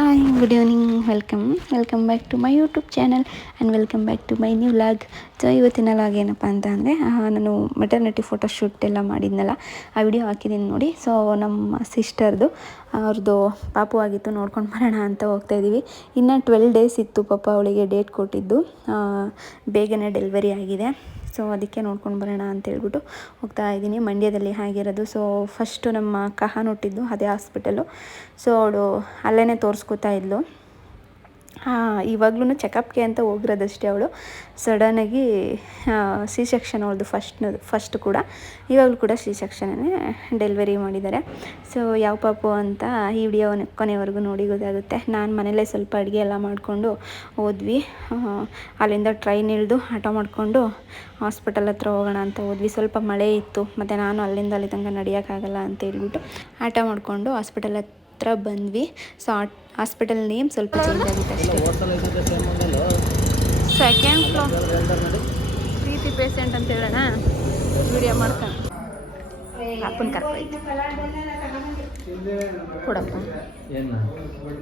Hi good evening welcome welcome back to my YouTube channel and welcome back to my new vlog so ಇವತ್ತಿನ vlog ಏನಪ್ಪ ಅಂತ ಅಂದರೆ ನಾನು maternity photoshoot ಎಲ್ಲ ಮಾಡಿದ್ನಲ್ಲ, ಆ ವಿಡಿಯೋ ಹಾಕಿದ್ದೀನಿ ನೋಡಿ. ಸೊ ನಮ್ಮ ಸಿಸ್ಟರ್ದು ಅವ್ರದ್ದು ಪಾಪು ಆಗಿತ್ತು, ನೋಡ್ಕೊಂಡು ಬರೋಣ ಅಂತ ಹೋಗ್ತಾ ಇದ್ದೀವಿ ಇನ್ನು ಟ್ವೆಲ್ ಡೇಸ್ ಇತ್ತು ಪಾಪ ಅವಳಿಗೆ ಡೇಟ್ ಕೊಟ್ಟಿದ್ದು. ಬೇಗನೆ ಡೆಲಿವರಿ ಆಗಿದೆ. ಸೊ ಅದಕ್ಕೆ ನೋಡ್ಕೊಂಡು ಬರೋಣ ಅಂತ ಹೇಳ್ಬಿಟ್ಟು ಹೋಗ್ತಾ ಇದ್ದೀನಿ. ಮಂಡ್ಯದಲ್ಲಿ ಹಾಗಿರೋದು ಸೊ ಫಸ್ಟು ನಮ್ಮ ಕಹ ಹುಟ್ಟಿದ್ದು ಅದೇ ಹಾಸ್ಪಿಟಲು ಸೊ ಅವಳು ಅಲ್ಲೇ ತೋರಿಸ್ಕೊತಾ ಇದ್ಲು. ಹಾಂ ಇವಾಗ್ಲೂ ಚೆಕಪ್ಗೆ ಅಂತ ಹೋಗಿರೋದಷ್ಟೇ ಅವಳು. ಸಡನ್ನಾಗಿ ಸಿ ಸೆಕ್ಷನ್ ಅವಳದು ಫಸ್ಟ್ನದು ಫಸ್ಟ್ ಕೂಡ, ಇವಾಗಲೂ ಕೂಡ ಸಿ ಸೆಕ್ಷನನ್ನೇ ಡೆಲಿವರಿ ಮಾಡಿದ್ದಾರೆ. ಸೊ ಯಾವ ಪಾಪು ಅಂತ ಈ ವಿಡಿಯೋ ಕೊನೆವರೆಗೂ ನೋಡಿ ಗೊತ್ತಾಗುತ್ತೆ. ನಾನು ಮನೇಲೇ ಸ್ವಲ್ಪ ಅಡುಗೆ ಎಲ್ಲ ಮಾಡಿಕೊಂಡು ಹೋದ್ವಿ. ಅಲ್ಲಿಂದ ಟ್ರೈನ್ ಇಳಿದು ಆಟೋ ಮಾಡಿಕೊಂಡು ಹಾಸ್ಪಿಟಲ್ ಹತ್ರ ಹೋಗೋಣ ಅಂತ ಹೋದ್ವಿ. ಸ್ವಲ್ಪ ಮಳೆ ಇತ್ತು, ಮತ್ತು ನಾನು ಅಲ್ಲಿಂದ ಅಲ್ಲಿ ತನಕ ನಡೆಯೋಕ್ಕಾಗಲ್ಲ ಅಂತ ಹೇಳ್ಬಿಟ್ಟು ಆಟೋ ಮಾಡಿಕೊಂಡು ಹಾಸ್ಪಿಟಲ್ ಹತ್ರ ಬಂದ್ವಿ. ಸೊ ಹಾಸ್ಪಿಟಲ್ ನೇಮ್ ಸ್ವಲ್ಪ ಚೇಂಜ್ ಆಗಿತ್ತು ಅಷ್ಟೇ. ಸೆಕೆಂಡ್ ಫ್ಲೋರ್ ಪ್ರೀತಿ ಪೇಷಂಟ್ ಅಂತ ಹೇಳೋಣ. ವಿಡಿಯೋ ಮಾಡ್ಕೊಂಡು ಅಪ್ಪನ ಕರ್ಕೊಯ್ತು. ಕೊಡಪ್ಪ.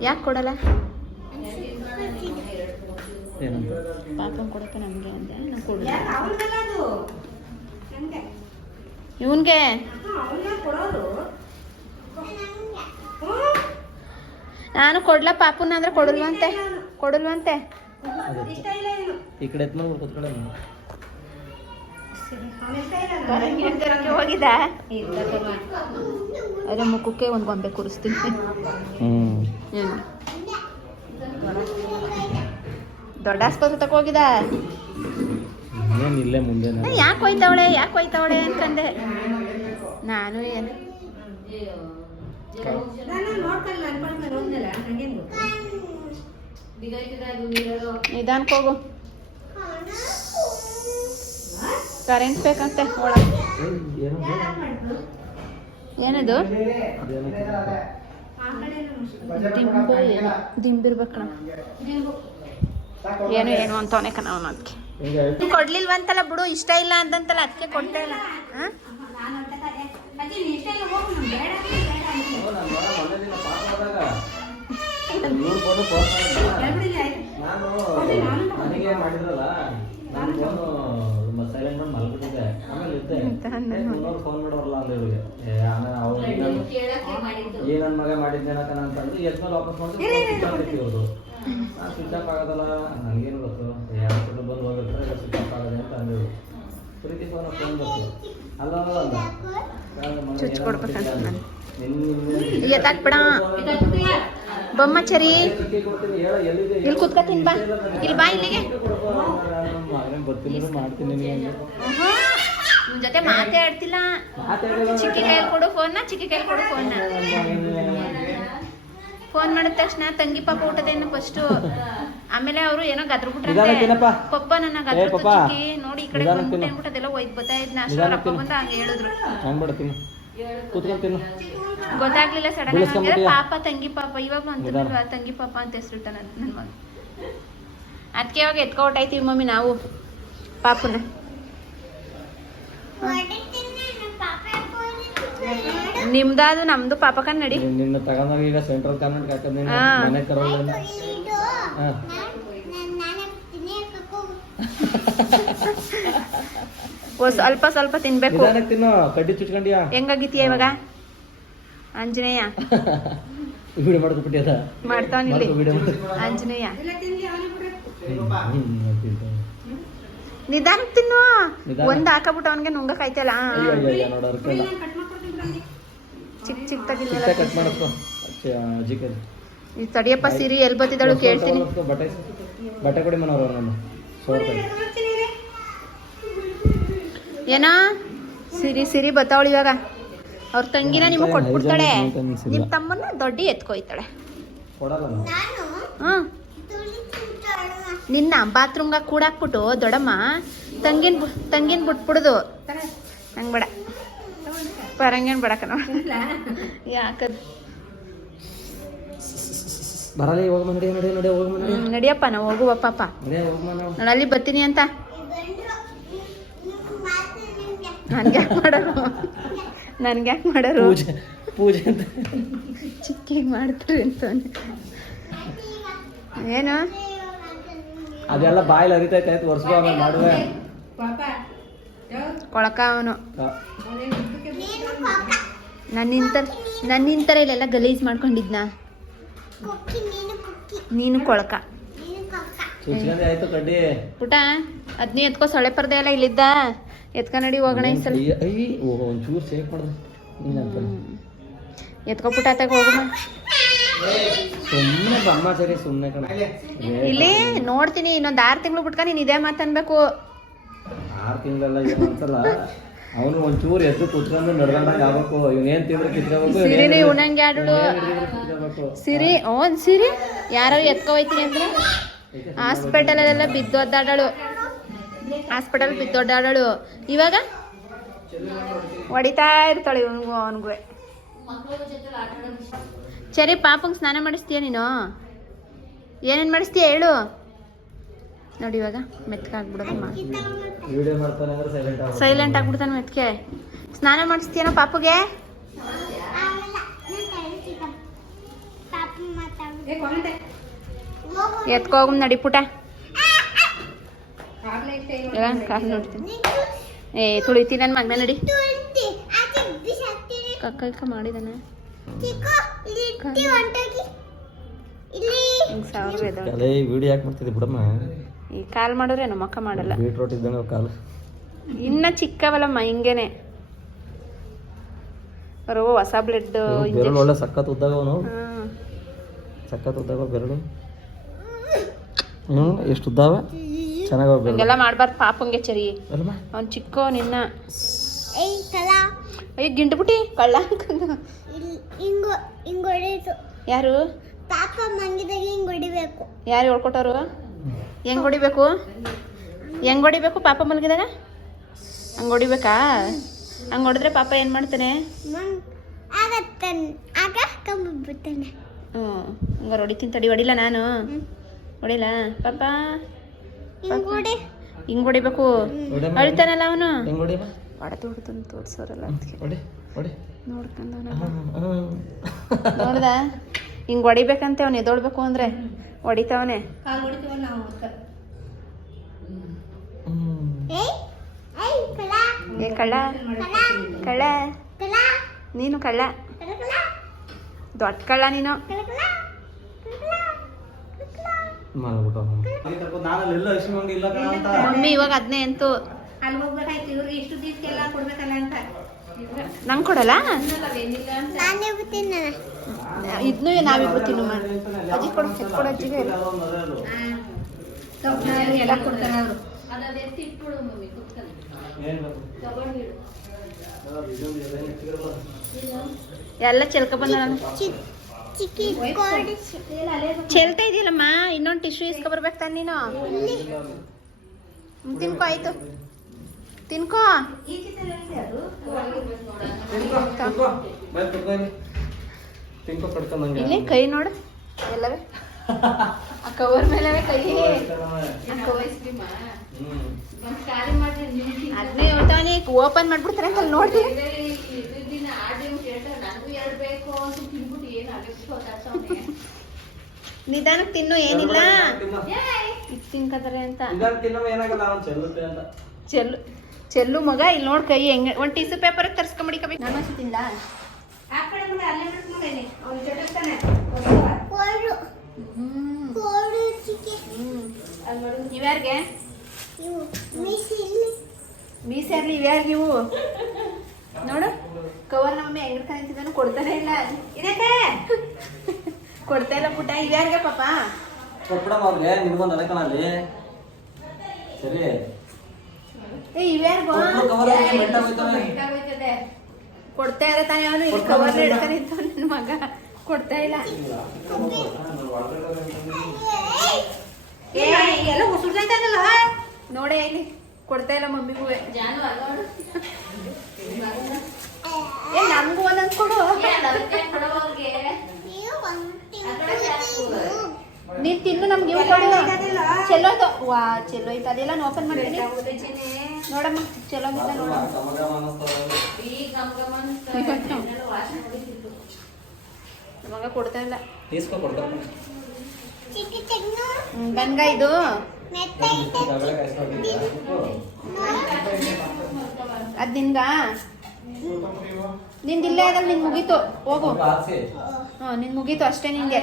ಯಾಕೆ ಕೊಡಲ್ಲ? ಪಾಪನ ಕೊಡಕ್ಕೆ ನಮಗೆ ಅಂತ ನಾನು ಕೊಡ ಇವನ್ಗೆ? ನಾನು ಕೊಡ್ಲ ಪಾಪುನ ಅಂದ್ರೆ ಕೊಡಲ್ವಂತೆ. ಕೊಡಲ್ವಂತೆ. ಈ ಕಡೆ ಹೋಗಿದ ಅದೇ ಮುಖಕ್ಕೆ ಒಂದು ಗೊಂಬೆ ಕೂರಿಸ್ತೀನಿ. ದೊಡ್ಡ ಆಸ್ಪತ್ರೆ ತಕ ಹೋಗಿದ ಮುಂದೆ ಯಾಕೆ ಹೋಯ್ತಾವಳೆ? ಯಾಕೆ ಹೋಯ್ತಾವಳೆ ಅಂತಂದೆ ನಾನು ಏನು? ನಿಧಾನಕ್ಕೆ ಹೋಗು. ಕರೆಂಟ್ ಬೇಕಂತೆ ಒಳಗೆ. ಏನದು? ದಿಂಬು ಏನು? ದಿಂಬಿರ್ಬೇಕಣ. ಏನು ಏನು ಅಂತವನೇ ಕಣ ಅವನು ಅದಕ್ಕೆ ಕೊಡ್ಲಿಲ್ವಂತಲ್ಲ ಬಿಡು ಇಷ್ಟ ಇಲ್ಲ ಅಂತಂತಲ್ಲ ಅದಕ್ಕೆ ಕೊಡ್ತಾ ಇಲ್ಲ. ಹಾಂ? ನನಗೆ ಮಾಡಿದ್ರಲ್ಲ ಸೈಲೆಂಟ್ ಮಾಡಿ ಆಮೇಲೆ ಇದ್ದೆ ನೋಡಿ. ಫೋನ್ ಮಾಡೋರಲ್ಲ ಅಂದ್ರೆ ಇವ್ರಿಗೆ ಅವ್ರು ಏ ನನ್ನ ಮಗ ಮಾಡಿದ್ದೇನಕನ ಅಂತಂದ್ರೆ ಎದ್ಮೇಲೆ ವಾಪಸ್ ಮಾಡಿದ್ರು ಇವರು ನಾನು ಸ್ವಿಚ್ ಆಫ್ ಆಗೋದಲ್ಲ ನನಗೇನು ಗೊತ್ತು ಏ ಹಾಸ್ಪಿಟಲ್ ಬಂದು ಹೋಗಿರ್ತಾರೆ ಸ್ವಿಚ್ ಆಫ್ ಆಗದೆ ಅಂತ ಅಂದಿದ್ರು ಪ್ರೀತಿ ಫೋನ್ ಫೋನ್ ಗೊತ್ತು ಅಲ್ಲ ಅಲ್ಲ ಅಲ್ಲ ಎತ್ತಾಕ್ಬಿಡ ಬೊಮ್ಮಚರಿ. ಇಲ್ಲಿ ಕುತ್ಕೋತೀನಿ ಬಾ. ಇಲ್ಲಿ ಬಾ ಇಲ್ಲಿಗೆ. ನಿನ್ ಜೊತೆ ಮಾತಾಡ್ತಿಲ್ಲ. ಚಿಕ್ಕಿ ಕೈಯಲ್ಲಿ ಕೊಡು ಫೋನ್ನ ಚಿಕ್ಕಿ ಕೈಯಲ್ಲಿ ಕೊಡು ಫೋನ್ನ ಫೋನ್ ಮಾಡಿದ ತಕ್ಷಣ ತಂಗಿ ಪಾಪ ಊಟದೇನು ಫಸ್ಟ್ ಆಮೇಲೆ ಅವರು ಏನೋ ಗದ್ರ ಬಿಟ್ಟರೆ ತಿನ್ನಪ್ಪ. ಪಪ್ಪ ನನ್ನ ಗದ್ರ ಚಿಕ್ಕಿ ನೋಡಿ ಈ ಕಡೆ ಬಂದ್ಬಿಟ್ಟು ಅದೆಲ್ಲ ಒಯ್ದು ಬತ್ತಾ ಇದ್ನ. ಅಷ್ಟು ಅಪ್ಪ ಬಂದ ಹಂಗೆ ಹೇಳಿದ್ರು. ಕೂತ್ಕೊಂತೀನಿ ಗೊತ್ತಾಗ್ಲಿಲ್ಲ ಸಡನ್? ಪಾಪ ತಂಗಿ ಪಾಪ ಇವಾಗ ಬಂತು. ತಂಗಿ ಪಾಪ ಅಂತ ಹೆಸರಿಟ್ಟ ನನ್ನ ಮಗ. ಅದಕ್ಕೆ ಇವಾಗ ಎತ್ಕೊಟ್ಟಾಯ್ತೀವಿ ಮಮ್ಮಿ ನಾವು. ಪಾಪನ. ನಿಮ್ದಾದು ನಮ್ದು ಪಾಪ ನಡಿ. ನಿನ್ನ ತಗೊಂಡಾಗ ಈಗ ಸೆಂಟ್ರಲ್ ಕಾನ್ವೆಂಟ್ ಹಾಕದ್ ಹಾ. ಮನೆ ಕರೋಲ್ಲ ಹಾ ಓ ಸ್ವಲ್ಪ ಸ್ವಲ್ಪ ತಿನ್ಬೇಕು. ತಿನ್ನು. ಕಡ್ಡಿ ಚುಚ್ಕೊಂಡಿಯಾ? ಹೆಂಗಾಗಿತ್ತೀಯ ಇವಾಗ? ಆಂಜನೇಯ. ವಿಡಿಯೋ ಮಾಡ್ಕೊಬಿಟ್ಟಿಯದ ಮಾಡ್ತಾವನಿಲ್ಲಿ ಆಂಜನೇಯ. ನಿಧಾನ ತಿನ್ನು. ಒಂದ್ ಹಾಕಬಿಟ್ಟು ಅವನ್ಗೆ ನೋಡು ಚಿಕ್ಕ ಚಿಕ್ಕ ಕಟ್ ಈ ತಡಿಯಪ್ಪ ಸಿರಿ ಎಲ್ ಬತ್ತಿದಳು ಕೇಳ್ತೀನಿ. ಬಟ್ಟೆ ಕೊಡಿ ಮನೋರು ನಾನು ಏನೋ? ಸಿರಿ ಸಿರಿ ಬತ್ತಾವಳು ಇವಾಗ. ಅವ್ರ ತಂಗಿನ ನಿಮಗೆ ಕೊಟ್ಬಿಡ್ತಾಳೆ. ನಿಮ್ ತಮ್ಮನ್ನ ದೊಡ್ಡ ಎತ್ಕೊಯ್ತಾಳೆ. ಕೊಡಲ್ಲ ನಾನು ಹ್ಮ್ ನಿನ್ನ ಬಾತ್ರೂಮ್ಗ ಕೂಡಾಕ್ಬಿಟ್ಟು ದೊಡ್ಡಮ್ಮ ತಂಗಿನ ತಂಗಿನ ಬಿಟ್ಬಿಡುದು. ಹಂಗ್ ಬೇಡ. ಪರಂಗೇನ್ ಬೇಡಕನ ಯಾಕ? ಬರಲ್ಲ ಹೋಗ ನಡಿ ನಡಿ ನಡಿ ಹೋಗ ನಡಿ. ಹ್ಮ್, ನಡಿಯಪ್ಪ ನಾವು ಹೋಗುವ ಪಾಪ. ನಾನು ಅಲ್ಲಿ ಬರ್ತೀನಿ ಅಂತ. ನನ್ಗೆ ಯಾಕೆ ಮಾಡೋರು? ನನ್ಗೆ ಯಾಕೆ ಮಾಡೋರು? ಪೂಜೆ ಪೂಜೆ ಅಂತ. ಚಿಕ್ಕಿ ಮಾಡ್ತಾರೆ ಅಂತ ಏನು? ಅದೆಲ್ಲ ಬಾಯಲ್ಲಿ ಹರಿತೈತೆ ಆಯ್ತು ವರ್ಷ ಆಮೇಲೆ ಮಾಡುವೆ. ಕೊಳಕ ಅವನು. ಕ- ನನ್ನ ನಿಂತರ ನನ್ನ ನಿಂತರ ಇಲ್ಲೆಲ್ಲ ಗಲೀಜ್ ಮಾಡ್ಕೊಂಡಿದ್ನ. ನೀನು ಕೊಳಕ. ಪುಟ ಅದ್ನೇ ಎತ್ಕೋ ಸೊಳ್ಳೆ ಪರದೆ ಎಲ್ಲ ಇಲ್ಲಿದ್ದ? ಎತ್ಕ ನಡಿ ಹೋಗೋಣ ಈ ಸಲ ಒಂಚೂರು ಮಾಡ್ದೆ. ಹೋಗೋಣ ಸುಮ್ಮನೆ ಕಣ. ಇಲ್ಲಿ ನೋಡ್ತೀನಿ ಇನ್ನೊಂದು ಆರು ತಿಂಗಳು ಬಿಟ್ಕ ನೀನು ಇದೇ ಮಾತನ್ಬೇಕು. ಆರು ತಿಂಗಳೆಲ್ಲ ಏನು ಅಂತಲ್ಲ. ಅವನು ಒಂಚೂರು ಎದ್ದು ಕುತ್ಕೊಂಡು ನಡ್ಕೊಂಡಾಗ ಆಗ್ಬೇಕು. ಇವನೇನ್ ತಿಂದ್ರೆ ಕಿತ್ಕೋಬೇಕು ಸಿರಿನೇ ಉಣಂಗೆ ಆಡಳು ಸಿರಿ ಓನ್ ಸಿರಿ. ಯಾರು ಎತ್ಕೊ ಹೋಯ್ತೀನಿ ಅಂದ್ರೆ ಹಾಸ್ಪಿಟಲಲ್ಲೆಲ್ಲ ಬಿದ್ದೊದ್ದಾಡಳು ಹಾಸ್ಪಿಟಲ್ ಬಿದ್ದೊಡ್ಡಾಡಳು ಇವಾಗ? ಹೊಡಿತಾ ಇರ್ತಾಳೆ ಇವನಿಗೂ ಅವನಿಗೂ. ಸರಿ ಪಾಪಂಗೆ ಸ್ನಾನ ಮಾಡಿಸ್ತೀಯ ನೀನು? ಏನೇನು ಮಾಡಿಸ್ತೀಯ ಹೇಳು. ನೋಡಿ ಇವಾಗ ಮೆತ್ಕಾಗ್ಬಿಡೋದು ಆಗ್ಬಿಡೋದು ವಿಡಿಯೋ ಮಾಡ್ತಾನೆ ಸೈಲೆಂಟ್ ಆಗ ಸೈಲೆಂಟ್ ಆಗ್ಬಿಡ್ತಾನೆ ಮೆತ್ಕೆ ಸ್ನಾನ ಮಾಡಿಸ್ತೀಯನ ಪಾಪುಗೆ? ಎತ್ಕೋಗಮ್ ನಡಿ ಪುಟ. ಕಾಲು ನೋಡ್ತೀನಿ. ಏ ತುಳಿತೀನಿ ನನ್ನ ಮಗನ ನಡಿ. ಕಕ್ಕ ಇಕ್ಕ ಮಾಡಿದಾನೆ. ವಿಡಿಯೋ ಯಾಕೆ ಮಾಡ್ತಿದ್ದೆ ಬಿಡಮ್ಮ? ಈ ಕಾಲ್ ಮಾಡಿದ್ರೆ ನಮ್ಮ ಅಕ್ಕ ಮಾಡಲ್ಲ. ಬೀಟ್ರೋಟ್ ಇದ್ದಂಗೆ ಕಾಲು. ಇನ್ನ ಚಿಕ್ಕವಲ್ಲಮ್ಮ ಹಿಂಗೇನೆ. ಬರೋ ಹೊಸ ಬ್ಲಡ್ ಬೆರಳು ಒಳ್ಳೆ ಸಕ್ಕತ್ ಉದ್ದಾಗ ಅವನು. ಸಕ್ಕತ್ ಉದ್ದಾಗ ಬೆರಳು. ಹ್ಞೂ ಎಷ್ಟು ಉದ್ದಾವ? ಚೆನ್ನಾಗವ ಹೋಗ್ಬೇಕು. ಹಂಗೆಲ್ಲ ಮಾಡ್ಬಾರ್ದು ಪಾಪಂಗೆ ಚರಿ. ಅವ್ನ ಅವ್ನು ಚಿಕ್ಕೋ ನಿನ್ನ. ಅಯ್ಯ ಗಿಂಟ್ಬಿಟ್ಟಿ ಕಳ್ಳ ಅನ್ಕೊಂಡು ಹಿಂಗೊಡಿತು ಯಾರು? ಪಾಪ ಮಂಗಿದಾಗ ಹಿಂಗ್ ಹೊಡಿಬೇಕು. ಯಾರು ಹೇಳ್ಕೊಟ್ಟವ್ರು? ಹೆಂಗ್ ಹೊಡಿಬೇಕು? ಹೆಂಗ್ ಹೊಡಿಬೇಕು ಪಾಪ ಮಲಗಿದಾಗ? ಹಂಗ್ ಹೊಡಿಬೇಕಾ? ಹಂಗ್ ಹೊಡೆದ್ರೆ ಪಾಪ ಏನ್ ಮಾಡ್ತಾನೆ? ಆಗ ಕಂಬಿಡ್ತಾನೆ ಹ್ಞೂ ಹಂಗಾರೆ ಹೊಡಿತೀನಿ ತಡಿ ಹೊಡಿಲ್ಲ ನಾನು? ಹೊಡಿಲ್ಲ ಪಾಪ. ಹಿಂಗ್ ಹೊಡಿ ಹೊಡಿಬೇಕು. ಅಳ್ತಾನಲ್ಲ ಅವನು? ಹೊಡೆದು ಹೊಡೆದು ತೋರ್ಸೋರಲ್ಲ ಅದಕ್ಕೆ. ಹ್ಮ್. ನೋಡ್ದ? ಹಿಂಗ್ ಹೊಡಿಬೇಕಂತೆ ಅವ್ನು ಎದೊಳ್ಬೇಕು ಅಂದ್ರೆ. ಹೊಡಿತಾವನೆ. ಏ ಕಳ್ಳ. ಕಳ್ಳ ನೀನು ಕಳ್ಳ. ದೊಡ್ಡ ಕಳ್ಳ ನೀನು ಕಲ ಕಲ ಮಾಡ್ಬಿಟ್ಟು ಅವ್ನು. ಅಲ್ಲಿ ಕರ್ಕೊಂಡ್ ನಾನು ಅಲ್ಲಿ ಎಲ್ಲ ಅರಿಶಿನ ಅಂಗಡಿ ಇಲ್ಲ ಕಣ ಅಂತ ಮಮ್ಮಿ ಇವಾಗ ಅದನ್ನೇ ಎಂತು ಅಲ್ಲಿ ಹೋಗ್ಬೇಕಾಯ್ತು ಇವ್ರಿಗೆ ಇಷ್ಟು ದಿವಸಕ್ಕೆಲ್ಲ ಕೊಡ್ಬೇಕಲ್ಲ ಅಂತ. ನಂಗೆ ಕೊಡಲ್ಲ? ಇದನ್ನು ನಾವಿಬ್ರು ತಿನ್ನು ಮಾಡಿ ಅಜ್ಜಿ ಕೊಡು ಕೊಡು ಅಜ್ಜಿಗೆ ಎಲ್ಲ. ಕೊಡ್ತಾರೆ ಅವರು. ಎಲ್ಲ ಚೆಲ್ಕ ಬಂದ ಚೆಲ್ತಾ ಇದೆಯಲ್ಲಮ್ಮ ಇನ್ನೊಂದು ಟಿಶ್ಯೂ ಇಸ್ಕೊಬರ್ಬೇಕು ತಾನೆ ನೀನು. ತಿನ್ಕೋ ಆಯ್ತು. ತಿನ್ಕೋ. ಇಲ್ಲಿ. ತಿನ್ಕೋ ಕಡ್ಕೊಂಡಂಗೆ. ಇಲ್ಲಿ ಕೈ ನೋಡು. ಎಲ್ಲವೇ? ಆ ಕವರ್ ಮೇಲೆ ಕೈ. ಅದನ್ನೇ ಹೇಳ್ತಾವನಿ ಓಪನ್ ಮಾಡ್ಬಿಡ್ತಾರೆ ಅಂತ ಅಲ್ಲಿ ನೋಡ್ತೀನಿ ನಿಧಾನಕ್ಕೆ ತಿನ್ನು ಏನಿಲ್ಲ. ಇದು ತಿನ್ಕತಾರೆ ಅಂತ. ಚೆಲ್ಲು ಚೆಲ್ಲು ಮಗ ಇಲ್ಲಿ ನೋಡ್ ಕೈ ಹೆಂಗ. ಒಂದು ಟಿಶ್ಯೂ ಪೇಪರ್ ತರ್ಸ್ಕೊಂಬಿಡಿಕಬೇಕು ನಾನು ಅಷ್ಟು ಇವ್ಯಾರಿಗೆ ಮೀಸೆ ಆಗ್ಲಿ ಇವ್ಯಾರಿಗೆ ಇವು ನೋಡು. ಕವರ್ ನಮ್ಮ ಹೆಂಗ್ ಕಾಣ್ತಿದ್ದಾನು ಕೊಡ್ತಾನೆ ಇಲ್ಲ. ಇದಕ್ಕೆ ಕೊಡ್ತಾ ಇಲ್ಲ ಪುಟ್ಟ. ಇವ್ಯಾರಿಗೆ ಪಾಪ? ಕೊಟ್ಬಿಡಮ್ಮ ಅವ್ರಿಗೆ ನಿಮ್ಗೊಂದು ಅದೇ ಕಣಲ್ಲಿ ಸರಿ. ಏ ಇವ್ಯಾರಿಗೋ ಮೆಂಟಾಗೋಯ್ತವೆ. ಕೊಡ್ತಾ ಇರ ತಾನೇ ಅವನು? ಇಲ್ಲಿ ಕವರ್ ಇತ್ತು ನನ್ನ ಮಗ. ಕೊಡ್ತಾ ಇಲ್ಲ. ಏ ಎಲ್ಲ ಉಸುರ್ದೈತಲ್ಲ ನೋಡೇ ಇಲ್ಲಿ. ಕೊಡ್ತಾ ಇಲ್ಲ ಮಮ್ಮಿಗೂ. ಏ ನಮಗೂ ಒಂದೊಂದು ಕೊಡು. ನೀನ್ ತಿನ್ನು, ನಮ್ಗೆ ಇವು ಕೊಡು. ಚಲೋ ವಾ ಚೆಲ್ಲೋಯ್ತು ಅದೆಲ್ಲ ಓಪನ್ ಮಾಡ್ತೀನಿ. ನೋಡಮ್ಮ ನೋಡಮ್ಮ ಗಮ ಅನ್ನಿಸ್ತಾವೆ. ಮಗ ಕೊಡ್ತಾ ಇಲ್ಲ. ಗಂಗ ಇದು. ಐತೆ ಅದು ನಿನ್ಗ? ನಿಂದು ಇಲ್ಲೇ ಆದ್ರೆ ನಿನ್ ಮುಗೀತು ಹೋಗು. ಹಾ ನಿನ್ ಮುಗೀತು ಅಷ್ಟೇ ನಿಂಗೆ.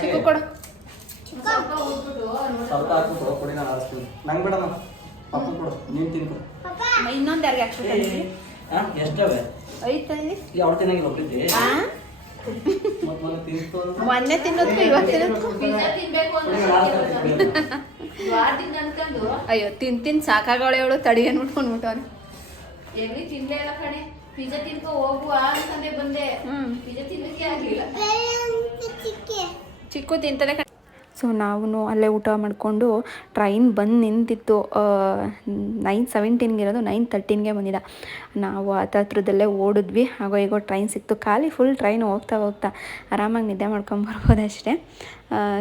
ಚಿಕ್ಕು ಕೊಡು. ಇನ್ನೊಂದು ಯಾರಿಗೆ ಹಾಕ್ಬಿಟ್ಟು ಹಾಂ ಎಷ್ಟವೆ ಐತಲ್ಲಿ? ಯಾವ ಆ? ಮತ್ತೆ ಮೊನ್ನೆ ಆರಿಸ್ತೀನಿ. ವಾರದಿಂದ ಅನ್ಕೊಂಡು. ಅಯ್ಯೋ ತಿನ್ ತಿನ್ ಸಾಕಾಗವಳೆ ಅವಳು ತಡಿ ಅನ್ಬಿಟ್ಕೊಂಡ್ಬಿಟ್ಟವ್ರೆ ಎಲ್ಲಿ ತಿನ್ಲೇ ಇಲ್ಲ ಕಣೆ. ಪಿಜ್ಜಾ ತಿನ್ಕೋ ಹೋಗುವ ಅಂತಂದೆ ಬಂದೆ. ಹ್ಮ್. ಪಿಜ್ಜಾ ತಿನ್ನಕ್ಕೆ ಆಗ್ಲಿಲ್ಲ. ಚಿಕ್ಕು. ತಿಂತದೆ ಸೊ ನಾವು ಅಲ್ಲೇ ಊಟ ಮಾಡಿಕೊಂಡು ಟ್ರೈನ್ ಬಂದು ನಿಂತಿತ್ತು ನೈನ್ ಸೆವೆಂಟೀನ್ಗೆ ಇರೋದು ನೈನ್ ತರ್ಟೀನ್ಗೆ ಬಂದಿದ್ದ ನಾವು ಆ ಹತ್ರದಲ್ಲೇ ಓಡಿದ್ವಿ, ಆಗೋ ಈಗೋ ಟ್ರೈನ್ ಸಿಕ್ತು. ಖಾಲಿ ಫುಲ್ ಟ್ರೈನ್ ಹೋಗ್ತಾ ಹೋಗ್ತಾ ಆರಾಮಾಗಿ ನಿದ್ದೆ ಮಾಡ್ಕೊಂಬರ್ಬೋದು ಅಷ್ಟೇ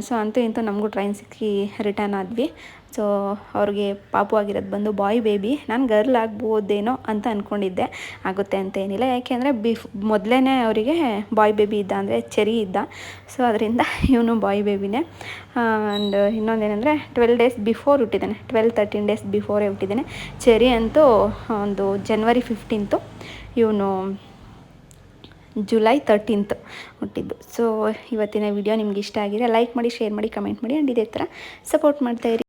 ಸೊ ಅಂತೂ ಇಂತೂ ನಮಗೂ ಟ್ರೈನ್ ಸಿಕ್ಕಿ ರಿಟರ್ನ್ ಆದ್ವಿ. ಸೊ ಅವ್ರಿಗೆ ಪಾಪು ಆಗಿರೋದು ಬಂದು ಬಾಯ್ ಬೇಬಿ ನಾನು ಗರ್ಲ್ ಆಗ್ಬೋದೇನೋ ಅಂತ ಅಂದ್ಕೊಂಡಿದ್ದೆ ಆಗುತ್ತೆ ಅಂತ ಏನಿಲ್ಲ. ಯಾಕೆಂದರೆ ಬಿಫ್ ಮೊದಲೇ ಅವರಿಗೆ ಬಾಯ್ ಬೇಬಿ ಇದ್ದ ಅಂದರೆ ಚೆರಿ ಇದ್ದ. ಸೊ ಅದರಿಂದ ಇವನು ಬಾಯ್ ಬೇಬಿನೇ ಆ್ಯಂಡ್ ಇನ್ನೊಂದೇನೆಂದರೆ ಟ್ವೆಲ್ ಡೇಸ್ ಬಿಫೋರ್ ಹುಟ್ಟಿದ್ದಾನೆ. ಟ್ವೆಲ್ ತರ್ಟೀನ್ ಡೇಸ್ ಬಿಫೋರೇ ಹುಟ್ಟಿದ್ದಾನೆ. ಚೆರಿ ಅಂತೂ, ಒಂದು ಜನ್ವರಿ ಫಿಫ್ಟೀನ್ತು ಇವನು ಜುಲೈ ತರ್ಟೀನ್ತ್ ಹುಟ್ಟಿದ್ದು. ಸೊ ಇವತ್ತಿನ ವಿಡಿಯೋ ನಿಮ್ಗೆ ಇಷ್ಟ ಆಗಿದೆ ಲೈಕ್ ಮಾಡಿ ಶೇರ್ ಮಾಡಿ ಕಮೆಂಟ್ ಮಾಡಿ. ಆ್ಯಂಡ್ ಇದೇ ಥರ ಸಪೋರ್ಟ್ ಮಾಡ್ತಾಯಿರಿ